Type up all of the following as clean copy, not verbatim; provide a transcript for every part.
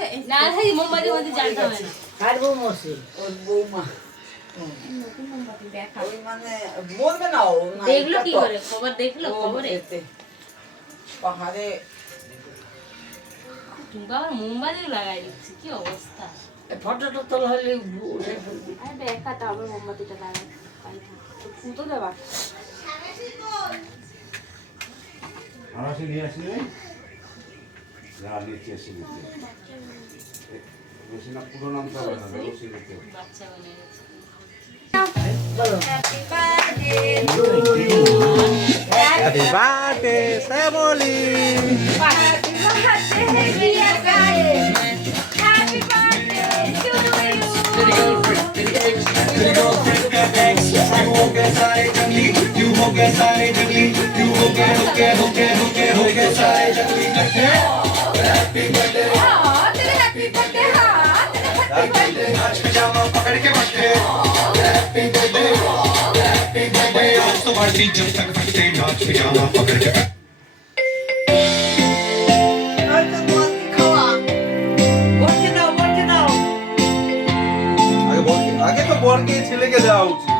আছে না ভাই মোমবাতি মধ্যে জ্বালতে হবে না। আর বৌমসি ওর বৌমা নতুন মোমবাতি দেখা ওই মানে বলবে না ও না দেখলো এটা কি তো- করে খবর দেখলো ও খবরে এতে পাহাড়ে তুমি আবার মোমবাতি লাগাই দিচ্ছি কি অবস্থা। ফটোটা তোলা হলে উঠে ফেলবি। আরে দেখাতে হবে মোমবাতিটা লাগাই ফুটো দেবা আনাসি নিয়ে আসলে যা নিচে এসে নিচে বেশি না পুরো নামতে হবে না বেশি নিতে বাচ্চা বনে গেছে। Happy birthday, Samoli! जब तक बचते नाच पिजामा पकड़ के আগে তো বরকে ছেলেকে দেওয়া উচিত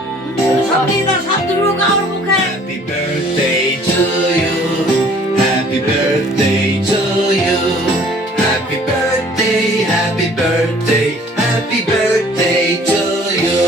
Happy birthday to you. Happy birthday to you. Happy birthday, happy birthday, happy birthday to you.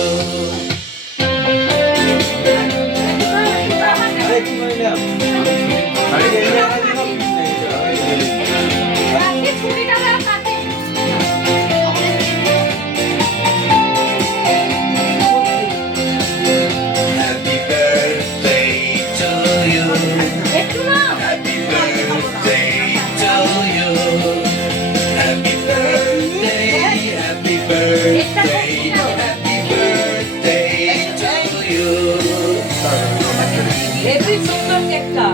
Happy birthday to you. Happy birthday to you. Happy birthday, happy birthday, happy birthday to you. Heavy সুন্দর কেকটা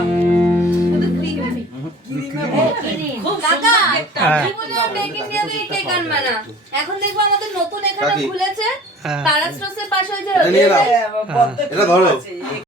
কাকা জীবনে make India দিয়ে cake আনবে না এখন দেখবো আমাদের নতুন এখানে কাকি? খুলেছে হ্যাঁ। তারাস রোসের পাশে ওই যে এটা নিয়ে নাও। বদ্ধ এটা ধরো। আছে।